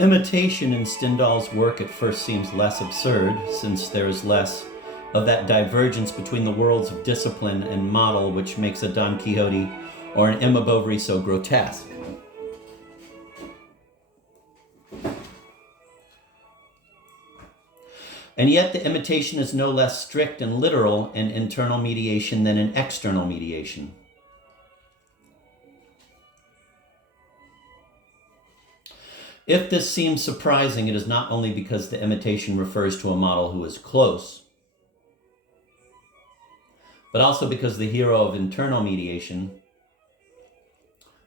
Imitation in Stendhal's work at first seems less absurd, since there is less of that divergence between the worlds of discipline and model which makes a Don Quixote or an Emma Bovary so grotesque. And yet the imitation is no less strict and literal in internal mediation than in external mediation. If this seems surprising, it is not only because the imitation refers to a model who is close, but also because the hero of internal mediation,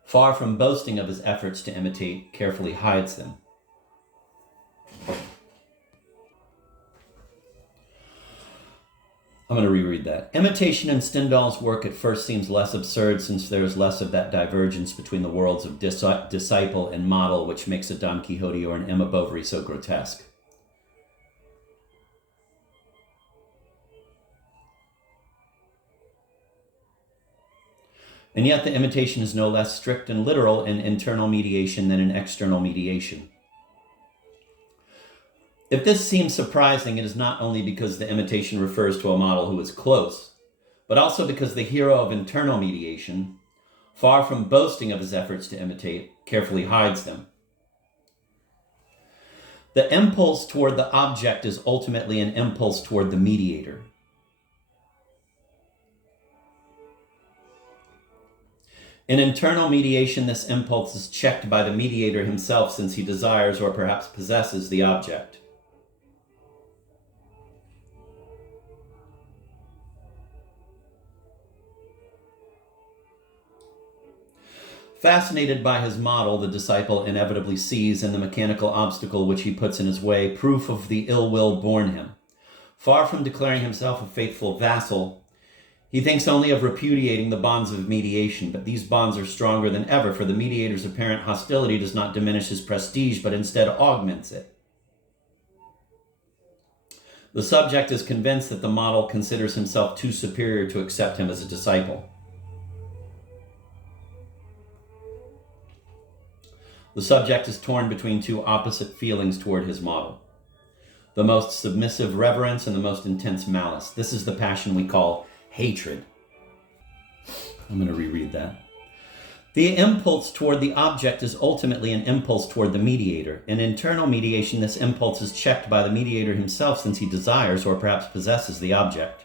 far from boasting of his efforts to imitate, carefully hides them. I'm going to reread that. Imitation in Stendhal's work at first seems less absurd, since there is less of that divergence between the worlds of disciple and model which makes a Don Quixote or an Emma Bovary so grotesque. And yet the imitation is no less strict and literal in internal mediation than in external mediation. If this seems surprising, it is not only because the imitation refers to a model who is close, but also because the hero of internal mediation, far from boasting of his efforts to imitate, carefully hides them. The impulse toward the object is ultimately an impulse toward the mediator. In internal mediation, this impulse is checked by the mediator himself, since he desires or perhaps possesses the object. Fascinated by his model, the disciple inevitably sees in the mechanical obstacle which he puts in his way proof of the ill will born him. Far from declaring himself a faithful vassal, he thinks only of repudiating the bonds of mediation, but these bonds are stronger than ever, for the mediator's apparent hostility does not diminish his prestige, but instead augments it. The subject is convinced that the model considers himself too superior to accept him as a disciple. The subject is torn between two opposite feelings toward his model: the most submissive reverence and the most intense malice. This is the passion we call hatred. I'm going to reread that. The impulse toward the object is ultimately an impulse toward the mediator. In internal mediation, this impulse is checked by the mediator himself, since he desires or perhaps possesses the object.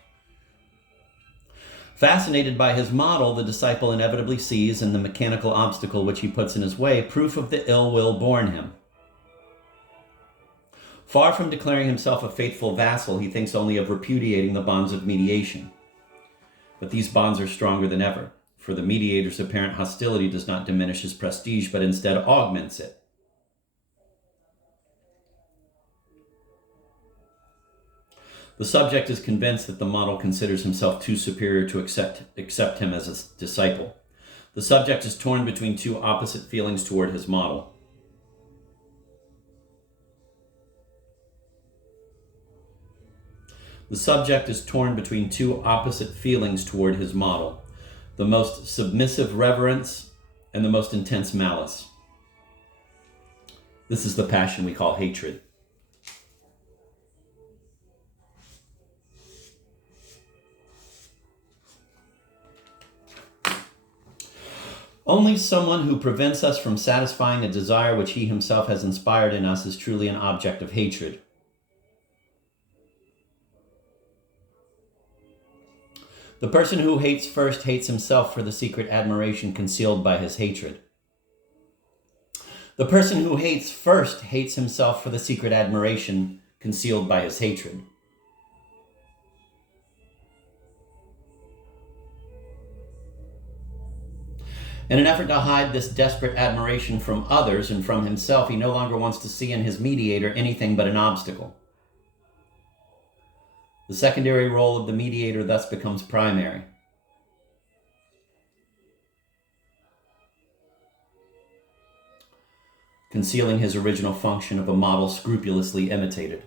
Fascinated by his model, the disciple inevitably sees in the mechanical obstacle which he puts in his way proof of the ill will born him. Far from declaring himself a faithful vassal, he thinks only of repudiating the bonds of mediation. But these bonds are stronger than ever, for the mediator's apparent hostility does not diminish his prestige, but instead augments it. The subject is convinced that the model considers himself too superior to accept him as a disciple. The subject is torn between two opposite feelings toward his model. The subject is torn between two opposite feelings toward his model: the most submissive reverence and the most intense malice. This is the passion we call hatred. Only someone who prevents us from satisfying a desire which he himself has inspired in us is truly an object of hatred. The person who hates first hates himself for the secret admiration concealed by his hatred. The person who hates first hates himself for the secret admiration concealed by his hatred. In an effort to hide this desperate admiration from others and from himself, he no longer wants to see in his mediator anything but an obstacle. The secondary role of the mediator thus becomes primary. Concealing his original function of a model scrupulously imitated.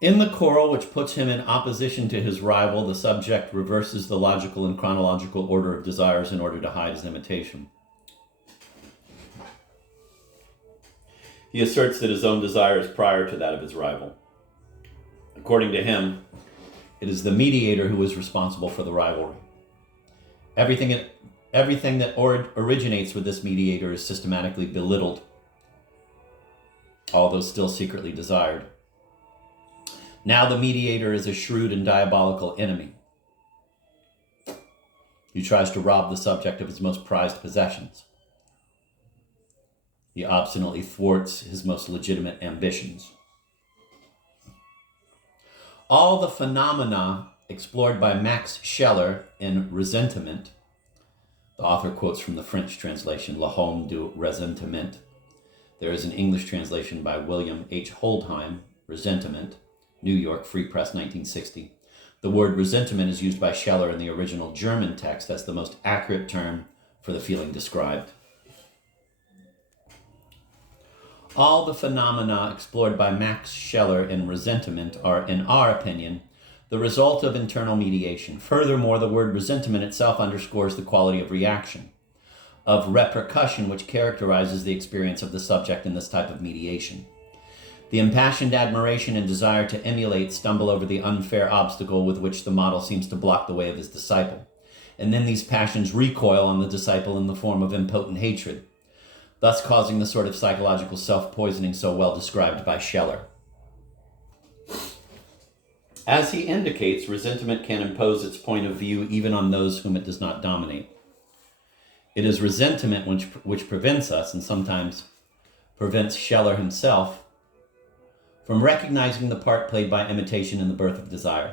In the quarrel which puts him in opposition to his rival, the subject reverses the logical and chronological order of desires in order to hide his imitation. He asserts that his own desire is prior to that of his rival. According to him, it is the mediator who is responsible for the rivalry. Everything that originates with this mediator is systematically belittled, although still secretly desired. Now the mediator is a shrewd and diabolical enemy. He tries to rob the subject of his most prized possessions. He obstinately thwarts his most legitimate ambitions. All the phenomena explored by Max Scheler in Resentiment, the author quotes from the French translation, Le Homme du Ressentiment. There is an English translation by William H. Holdheim, Resentiment, New York, Free Press, 1960. The word resentment is used by Scheler in the original German text as the most accurate term for the feeling described. All the phenomena explored by Max Scheler in Resentiment are, in our opinion, the result of internal mediation. Furthermore, the word resentment itself underscores the quality of reaction, of repercussion, which characterizes the experience of the subject in this type of mediation. The impassioned admiration and desire to emulate stumble over the unfair obstacle with which the model seems to block the way of his disciple. And then these passions recoil on the disciple in the form of impotent hatred, thus causing the sort of psychological self-poisoning so well described by Scheler. As he indicates, resentment can impose its point of view even on those whom it does not dominate. It is resentment which prevents us, and sometimes prevents Scheler himself, from recognizing the part played by imitation in the birth of desire.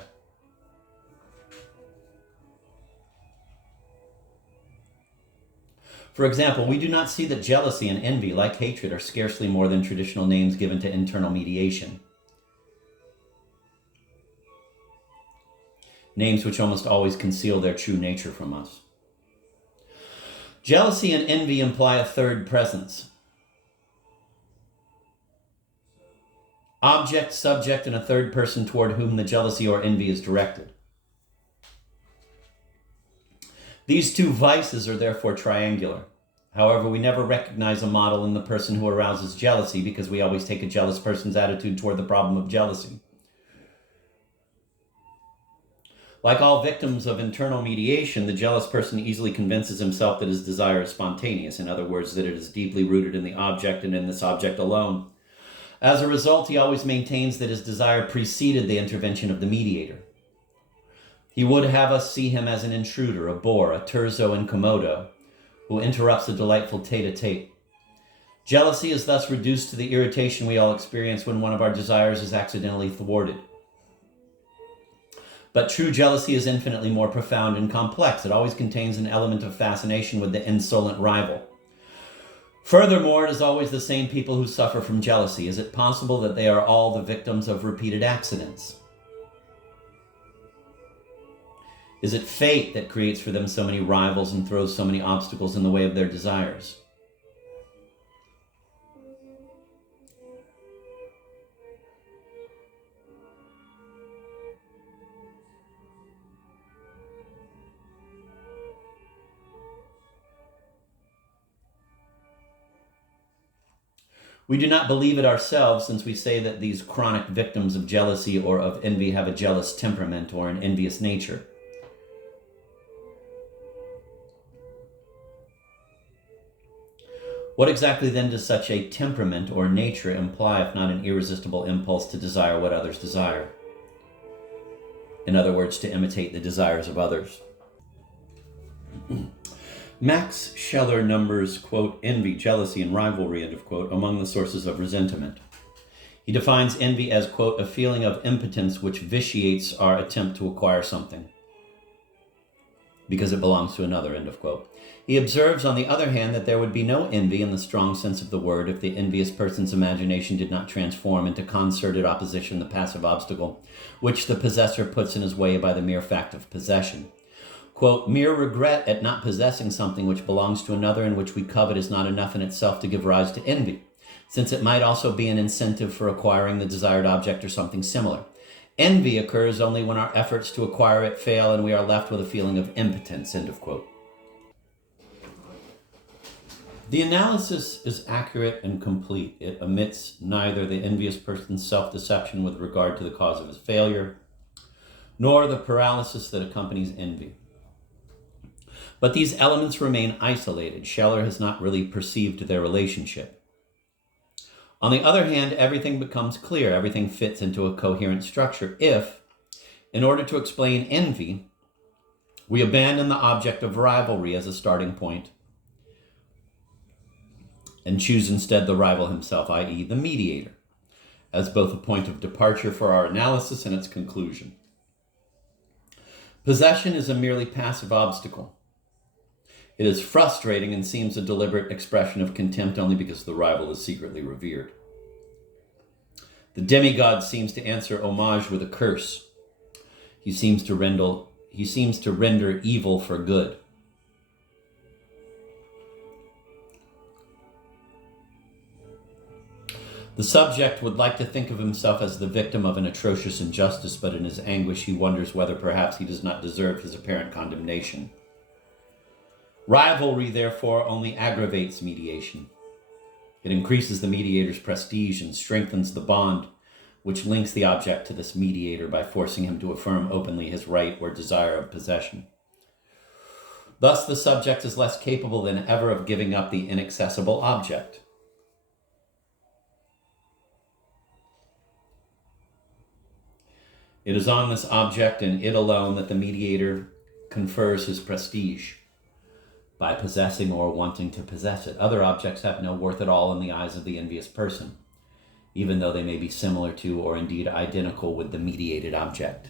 For example, we do not see that jealousy and envy, like hatred, are scarcely more than traditional names given to internal mediation. Names which almost always conceal their true nature from us. Jealousy and envy imply a third presence. Object, subject, and a third person toward whom the jealousy or envy is directed. These two vices are therefore triangular. However, we never recognize a model in the person who arouses jealousy because we always take a jealous person's attitude toward the problem of jealousy. Like all victims of internal mediation, the jealous person easily convinces himself that his desire is spontaneous. In other words, that it is deeply rooted in the object and in this object alone. As a result, he always maintains that his desire preceded the intervention of the mediator. He would have us see him as an intruder, a bore, a terzo incommodo, who interrupts a delightful tete-a-tete. Jealousy is thus reduced to the irritation we all experience when one of our desires is accidentally thwarted. But true jealousy is infinitely more profound and complex. It always contains an element of fascination with the insolent rival. Furthermore, it is always the same people who suffer from jealousy. Is it possible that they are all the victims of repeated accidents? Is it fate that creates for them so many rivals and throws so many obstacles in the way of their desires? We do not believe it ourselves, since we say that these chronic victims of jealousy or of envy have a jealous temperament or an envious nature. What exactly then does such a temperament or nature imply if not an irresistible impulse to desire what others desire? In other words, to imitate the desires of others. Max Scheler numbers, quote, envy, jealousy, and rivalry, end of quote, among the sources of resentment. He defines envy as, quote, a feeling of impotence which vitiates our attempt to acquire something because it belongs to another, end of quote. He observes, on the other hand, that there would be no envy in the strong sense of the word if the envious person's imagination did not transform into concerted opposition the passive obstacle which the possessor puts in his way by the mere fact of possession. Quote, mere regret at not possessing something which belongs to another and which we covet is not enough in itself to give rise to envy, since it might also be an incentive for acquiring the desired object or something similar. Envy occurs only when our efforts to acquire it fail and we are left with a feeling of impotence, end of quote. The analysis is accurate and complete. It omits neither the envious person's self-deception with regard to the cause of his failure, nor the paralysis that accompanies envy. But these elements remain isolated. Scheller has not really perceived their relationship. On the other hand, everything becomes clear. Everything fits into a coherent structure if, in order to explain envy, we abandon the object of rivalry as a starting point and choose instead the rival himself, i.e. the mediator, as both a point of departure for our analysis and its conclusion. Possession is a merely passive obstacle. It is frustrating and seems a deliberate expression of contempt only because the rival is secretly revered. The demigod seems to answer homage with a curse. He seems to render evil for good. The subject would like to think of himself as the victim of an atrocious injustice, but in his anguish he wonders whether perhaps he does not deserve his apparent condemnation. Rivalry, therefore, only aggravates mediation. It increases the mediator's prestige and strengthens the bond which links the object to this mediator by forcing him to affirm openly his right or desire of possession. Thus, the subject is less capable than ever of giving up the inaccessible object. It is on this object and it alone that the mediator confers his prestige, by possessing or wanting to possess it. Other objects have no worth at all in the eyes of the envious person, even though they may be similar to or indeed identical with the mediated object.